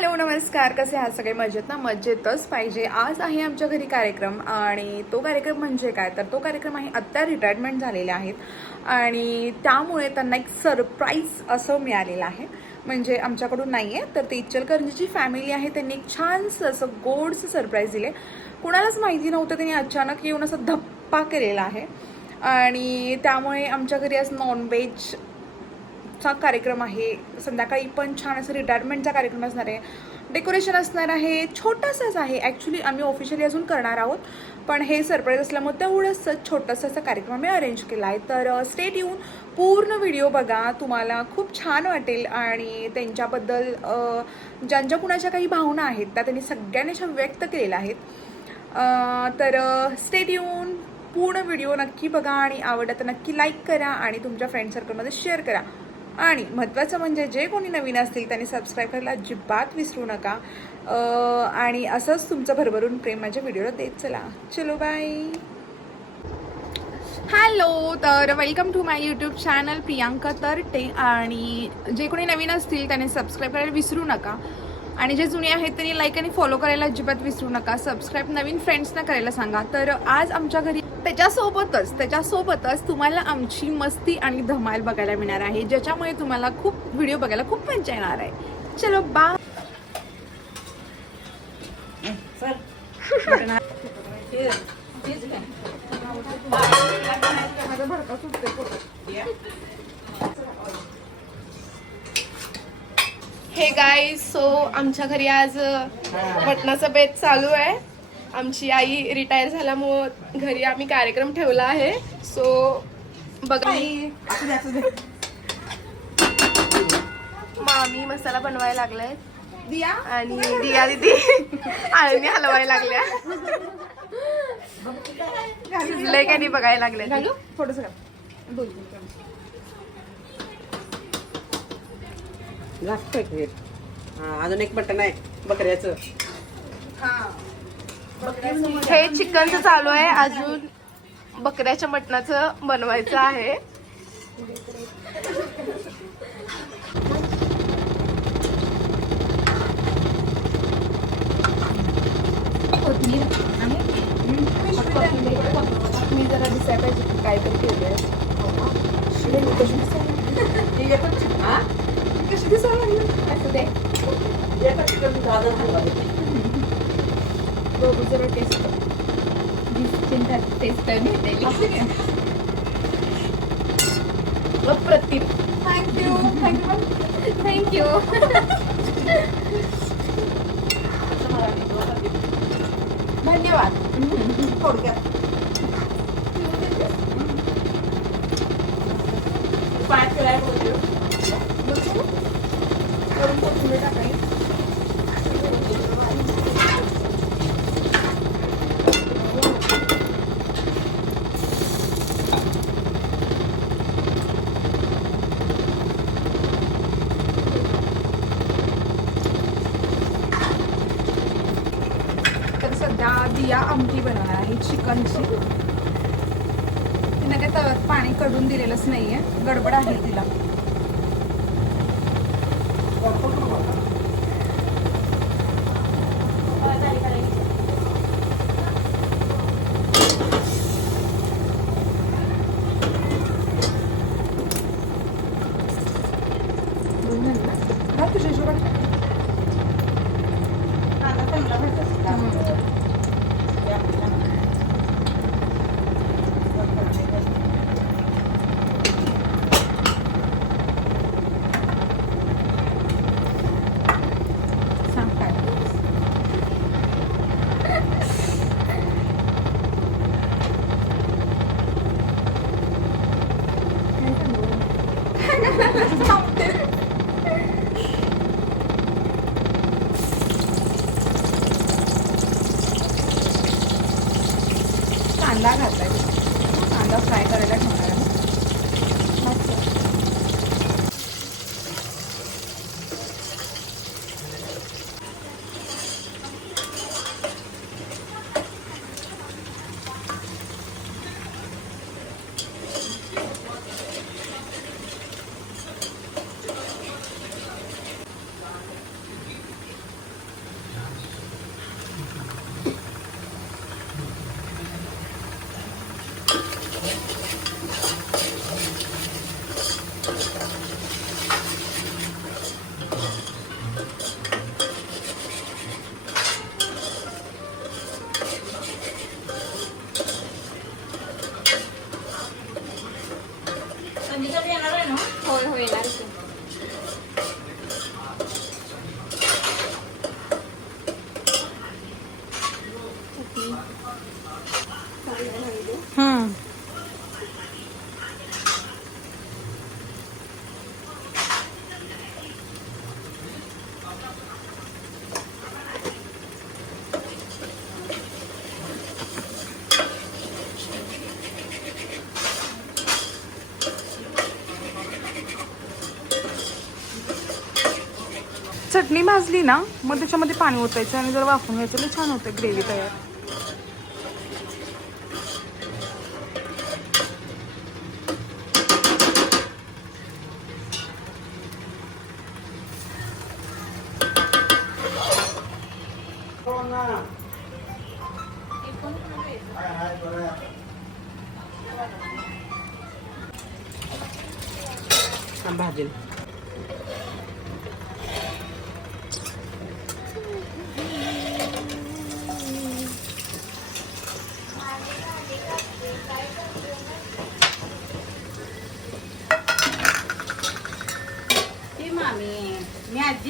Hello नमस्कार. कसे आहात सगळे? मजेत ना? मजेतच पाहिजे. आज आहे आमच्या घरी कार्यक्रम आणि तो कार्यक्रम म्हणजे काय? तर तो कार्यक्रम आहे आत्ता रिटायरमेंट झालेले आहेत. आणि त्यामुळे त्यांना एक सरप्राईज असं मिळालेलं आहे. म्हणजे आमच्याकडून नाही आहे तर ते इचलकरंजीची फॅमिली आहे. त्यांनी एक छानसं असं गोडसं सरप्राईज दिले. कुणालाच माहिती नव्हतं त्यांनी अचानक येऊन असं धप्पा केलेला आहे. आणि त्यामुळे आमच्या घरी आज नॉनव्हेज चा कार्यक्रम आहे. संध्याकाळी पण छान असं रिटायरमेंटचा कार्यक्रम असणार आहे. डेकोरेशन असणार आहे. छोटंसंच आहे. ॲक्च्युली आम्ही ऑफिशियली अजून करणार आहोत. पण हे सरप्राईज असल्यामुळे तेवढंसं छोटंसं असा कार्यक्रम आम्ही अरेंज केला आहे. तर स्टेट येऊन पूर्ण व्हिडिओ बघा. तुम्हाला खूप छान वाटेल. आणि त्यांच्याबद्दल ज्यांच्या कुणाच्या काही भावना आहेत त्या त्यांनी सगळ्यांनी अशा व्यक्त केलेल्या आहेत. तर स्टेट येऊन पूर्ण व्हिडिओ नक्की बघा आणि आवडला तर नक्की लाईक करा आणि तुमच्या फ्रेंड सर्कलमध्ये शेअर करा. आणि महत्त्वाचं म्हणजे जे कोणी नवीन असतील त्यांनी सबस्क्राईब करायला अजिबात विसरू नका. आणि असंच तुमचं भरभरून प्रेम माझ्या व्हिडिओला देत चला. चलो बाय हॅलो तर welcome to my YouTube channel Priyanka Tarate आणि जे कोणी नवीन असतील त्यांनी सबस्क्राईब करायला विसरू नका. आणि जे जुने आहेत त्यांनी लाईक आणि फॉलो करायला अजिबात विसरू नका. सबस्क्राईब नवीन फ्रेंड्सना करायला सांगा. तर आज आमच्या घरी त्याच्यासोबतच त्याच्यासोबतच तुम्हाला आमची मस्ती आणि धमाल बघायला मिळणार आहे ज्याच्यामुळे तुम्हाला खूप व्हिडिओ बघायला खूप मजा येणार आहे. चलो बा आमच्या घरी आज मटणाचा बेत चालू आहे. आमची आई रिटायर झाल्यामुळं घरी आम्ही कार्यक्रम ठेवला आहे. सो बघा. मामी मसाला बनवायला लागलाय दिया? आणि दिया दिदी. आळणी हलवायला लागल्या. शिजलंय का नाही बघायला लागले थोडंसं लागतंय हा अजून एक बटन आहे बकऱ्याचं. हे. चिकनचं चालू आहे अजून बकऱ्याच्या मटणाचं बनवायचं आहे. मी जरा दिसायला पाहिजे की काय तरी केलंय. कशी दिसायला हा कशी दिसायला लागली? असं ते बघू टेस्ट टेस्ट घेतलेली अप्रतिम थँक्यू थँक्यू थँक्यू धन्यवाद थोडक्यात पायात फिरायला बोलतो. करून कोथिंबीर टाकायची तर सध्या दिया आमटी बनवणार आहे चिकनची. तिने काही तव्यात पाणी कडून दिलेलंच नाहीये. गडबड आहे तिला दोन झाले ना? घाल तुझ्या हिशोबाने. दादा चांगला भेटतो. सांग काय कांदा घातलाय. कांदा फ्राय करायला ठेवणार Thôi, Huyền đã được चटणी भाजली ना मग त्याच्यामध्ये पाणी ओतायचं आणि जर वाफून घ्यायचं. तर छान होतं ग्रेव्ही तयार. भाजी भाजेल ती मामी मी आजी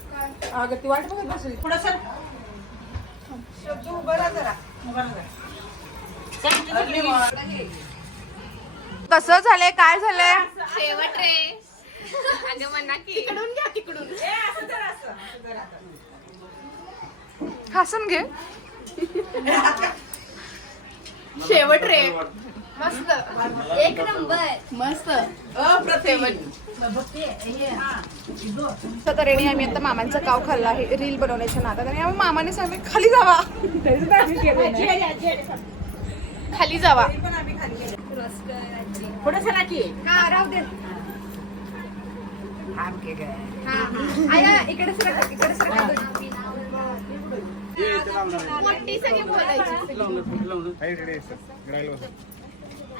अगं ती वाट बघत बसली. पुढं सर. शब्द उभं राहा जरा. उभं राहा जरा. अरे वा. कसं झालंय काय झालंय शेवट रे अगं म्हणा की तिकडून घ्या तिकडून ए, असं जरा, असं. असं जरा. हसून घे शेवट रे मस्त. एक नंबर. मस्त. अप्रतिम. तर तऱ्हेने आम्ही आता मामांचा काव खाल्ला आहे. रील बनवण्याच्या नादात. आणि आम्ही मामाने सांगितलं खाली जावा. तरी सुद्धा आम्ही गेलो नाही. खाली जावा. पण आम्ही खाली गेलो. पुढं चला की. मोठी सगळी बोलायची. वय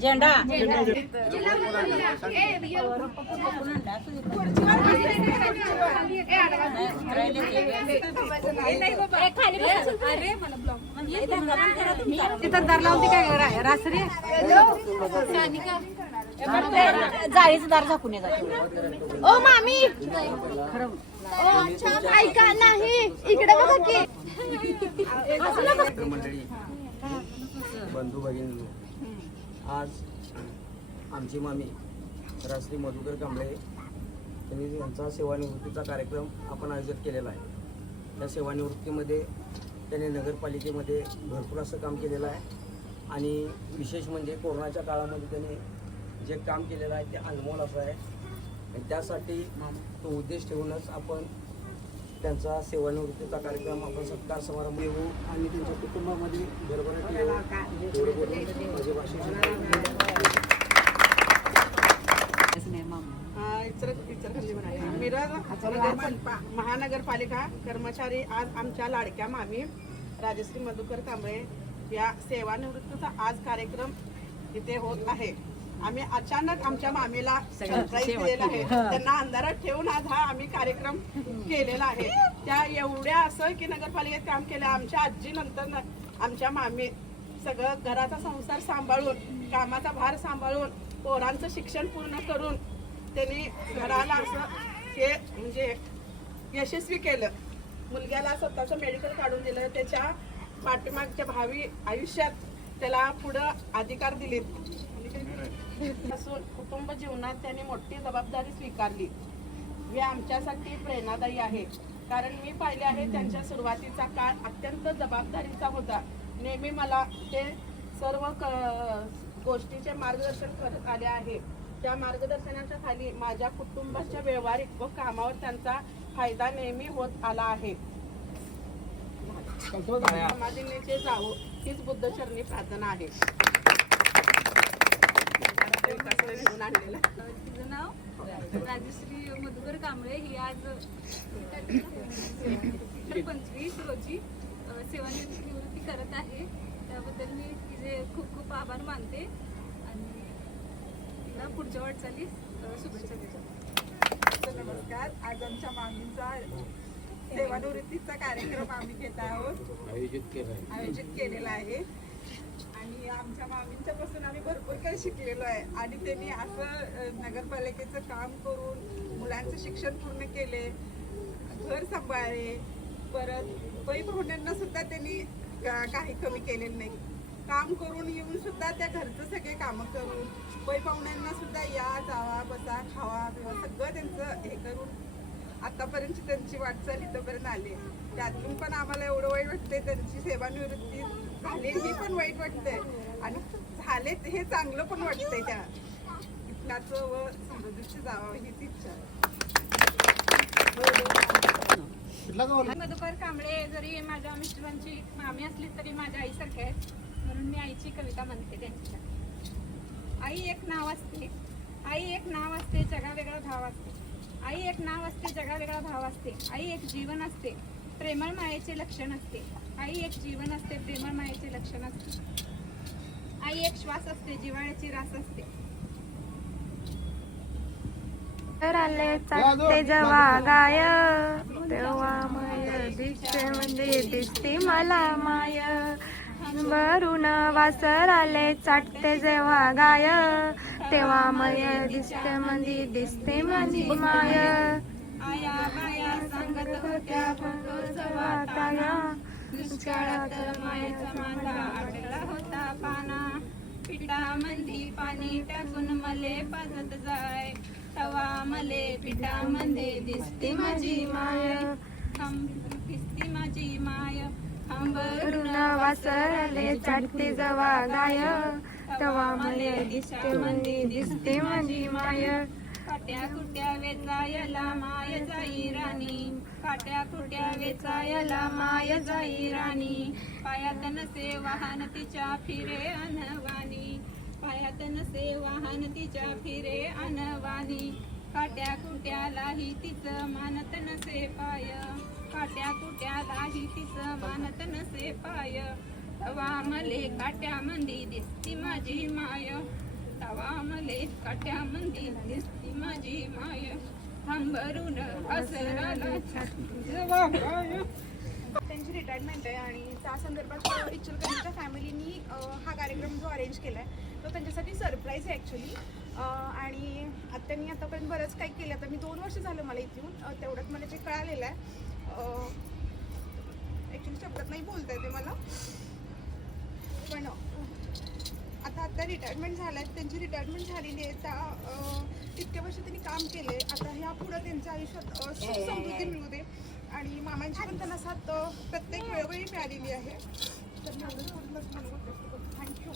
झेंडा. तिथं दार लावते काय रासरी? जाळीचं दार झाकून येतात ओ मामी! ओ अच्छा ऐका नाही. इकडे बघा की. मंडळी बंधू भगिनी आज आमची मामी राश्री मधुकर कांबळे यांनी यांचा सेवानिवृत्तीचा कार्यक्रम आपण आयोजित केलेला आहे. त्या सेवानिवृत्तीमध्ये त्याने नगरपालिकेमध्ये भरपूर असं काम केलेलं आहे आणि विशेष म्हणजे कोरोनाच्या काळामध्ये त्याने जे काम केलेलं आहे ते अनमोल असं आहे. आणि त्यासाठी तो उद्देश ठेवूनच आपण त्यांचा सेवानिवृत्तीचा कार्यक्रम आपण सत्कार समारंभ येऊ आणि त्यांच्या कुटुंबामध्ये भरभराटी येऊ. एवढं बोलून माझे भाषण महानगरपालिका कर्मचारी आज आमच्या लाडक्या मामी राजश्री मधुकर कांबळे या सेवानिवृत्तीचा आज कार्यक्रम इथे होत आहे. आम्ही अचानक आमच्या मामीला सरप्राईज दिलेला आहे. त्यांना अंधारात ठेवून आज हा आम्ही कार्यक्रम केलेला आहे. त्या एवढ्या असं की नगरपालिकेत काम केलं आमच्या आजी नंतर आमच्या मामी सगळं घराचा संसार सांभाळून कामाचा भार सांभाळून पोरांचं शिक्षण पूर्ण करून त्यांनी घराला असं हे म्हणजे यशस्वी केलं. मुलग्याला स्वतःचं मेडिकल काढून दिलं. त्याच्या पाठीमागच्या भावी आयुष्यात त्याला पुढं अधिकार दिलेत. असून कुटुंब जीवनात त्यांनी मोठी जबाबदारी स्वीकारली. हे आमच्यासाठी प्रेरणादायी आहे. कारण मी पाहिले आहे त्यांच्या सुरुवातीचा काळ अत्यंत जबाबदारीचा होता. नेहमी मला ते सर्व क- गोष्टीचे मार्गदर्शन करत आले आहे. त्या मार्गदर्शनाच्या खाली माझ्या कुटुंबाच्या व्यवहारिक व कामावर त्यांचा फायदा नेहमी होत आला आहे. समाधीनेचे जावो हीच बुद्धचरणी प्रार्थना आहे. तिचं नाव राजश्री मधुकर कांबळे ही आज पंचवीस रोजी अ, सेवानिवृत्ती करत आहे त्याबद्दल मी तिचे खूप खूप आभार मानते आणि तिला पुढच्या वाटचालीस शुभेच्छा देतो नमस्कार आज आमच्या मामींचा सेवानिवृत्तीचा कार्यक्रम आम्ही घेत आहोत आयोजित केलेला आहे. आणि आमच्या मामींच्या पासून आम्ही भरपूर काही शिकलेलो आहे. आणि त्यांनी असं नगरपालिकेचं काम करून मुलांचं शिक्षण पूर्ण केले घर सांभाळले. परत पै पाहुण्यांना सुद्धा त्यांनी काही कमी केलेलं नाही. काम करून येऊन सुद्धा त्या घरचं सगळे कामं करून पै पाहुण्यांना सुद्धा या जावा बसा खावा पिवा सगळं त्यांचं हे करून आतापर्यंत त्यांची वाटचाल इथंपर्यंत आली. त्यातून पण आम्हाला एवढं वाईट वाटते त्यांची सेवानिवृत्ती झाली ही पण वाईट वाटते आणि झाले हे चांगलं पण वाटतंय त्या इथनाचं व समृद्धीची जावं हीच इच्छा मधुकर कांबळे जरी माझ्या मिस्टरांची मामी असली तरी माझ्या आईसारखे आहेत. म्हणून मी आईची कविता म्हणते त्यांच्या. आई एक नाव असते. आई एक नाव असते जगा वेगळा भाव असते. आई एक नाव असते जगा वेगळा भाव असते. आई एक जीवन असते. प्रेमळ मायेचे लक्षण असते. आई एक जीवन असते प्रेमळ मायेचे लक्षण असते. आई एक श्वास असते जिवाळ्याची रास असते. तर आले चालते जेव्हा गाय. तेव्हा माय दिसते म्हणजे दिसते मला माय. भरून वासर आले चाटते जेव्हा गाय. तेव्हा मय दिसते म्हणजे दिसते माझी माय. आया बाया सांगत होत्या दुष्काळात मायेचा मांडा आडला होता पाना. पिठामंदी पाणी टाकून मले पाजत जाय. तवा मले पिठामध्ये दिसते माझी माय. हं, दिसते माझी माय. हंबरून वासरले चाटते जवा गाय. तवा मले दिसते मंदी दिसते माझी माय. काट्या कुट्या वेचायला माय जाई राणी. काट्या कुट्या वेचायला माय जाई राणी. पायात नसे वाहन तिच्या फिरे अनवानी पायात नसे वाहन तिच्या फिरे अनवानी काट्या कुट्यालाही तिचं मानत नसे पाय. काट्या कुट्यालाही तिचं मानत नसे पाय. तवा मले काट्या मंदी दिसती माझी माय. तवा मले काट्या मंदी दिसती माझी माय हंबरून त्यांची रिटायरमेंट आहे आणि त्या संदर्भात इच्छुलकरांच्या फॅमिलीनी हा कार्यक्रम जो अरेंज केला आहे तो त्यांच्यासाठी सरप्राईज आहे ॲक्च्युली आणि आत्यांनी आतापर्यंत बरंच काही केलं आता मी दोन वर्ष झालं मला इथे येऊन तेवढ्यात मला जे कळालेलं आहे ॲक्च्युली शब्दात नाही बोलता येते मला. पण आता आता रिटायरमेंट झाला आहे त्यांची रिटायरमेंट झालेली आहे त्या इतके वर्ष त्यांनी काम केले. आता ह्या पुढं त्यांच्या आयुष्यात अं, सुख समृद्धी मिळू दे. आणि मामांची पण त्यांना साथ अं, प्रत्येक वेळोवेळी मिळालेली आहे. तर मी एवढंच बोलूनच थँक्यू.